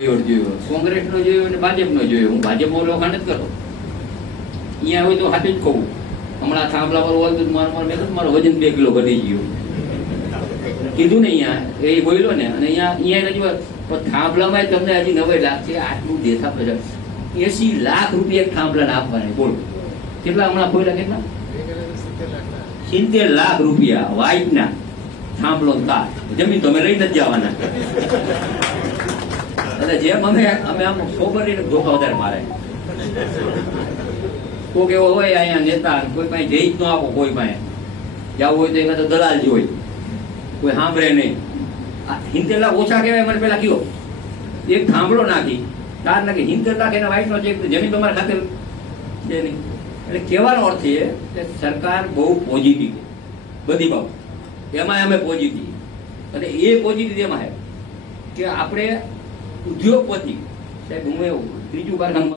જોયો, કોંગ્રેસનો જોયો અને ભાજપનો જોયો. હું ભાજપ વખાણ જ કરો. અહીંયા હોય તો હાથે જ કહું. હમણાં થાંભલા પર હોય તો મારું વજન 2 કિલો ઘટી ગયું. કીધું ને અહીંયા એ બોલ્યો ને. અને અહીંયા રજૂઆત થાંભલામાં તમને હજી 90 લાખ છે. આટલું દેખા પછી 80 લાખ રૂપિયા એક થાંભલાને આપવાના. બોલો કેટલા હમણાં બોલ્યા? કેટલા? 70 લાખ રૂપિયા વાઇટના થાંભલો તાર. જમીન તો અમે લઈ નથી જવાના. એટલે જેમ અમે આમ સોબરીને ધોકા વધારે મારે. કોઈક એવો હોય અહીંયા નેતા, કોઈ પાસે જઈ જ ન આપો. કોઈ પાસે જવું હોય તો એમાં તો દલાલ જ હોય, કોઈ સાંભળે નહીં. 70 લાખ ઓછા કહેવાય મને પેલા કયો. એક થાંભલો નાખી તાર નાખી 70 લાખ એના વાઇટનો છે. જમીન તમારે ખાતે છે નહીં. એટલે કહેવાનો અર્થ એ કે સરકાર બહુ પોઝિટિવ બધી બાબત. એમાં અમે પોઝિટિવ. અને એ પોઝિટિવ એમાં કે આપણે ઉદ્યોગપતિ સાહેબ, હું એવું ત્રીજું કારખાનું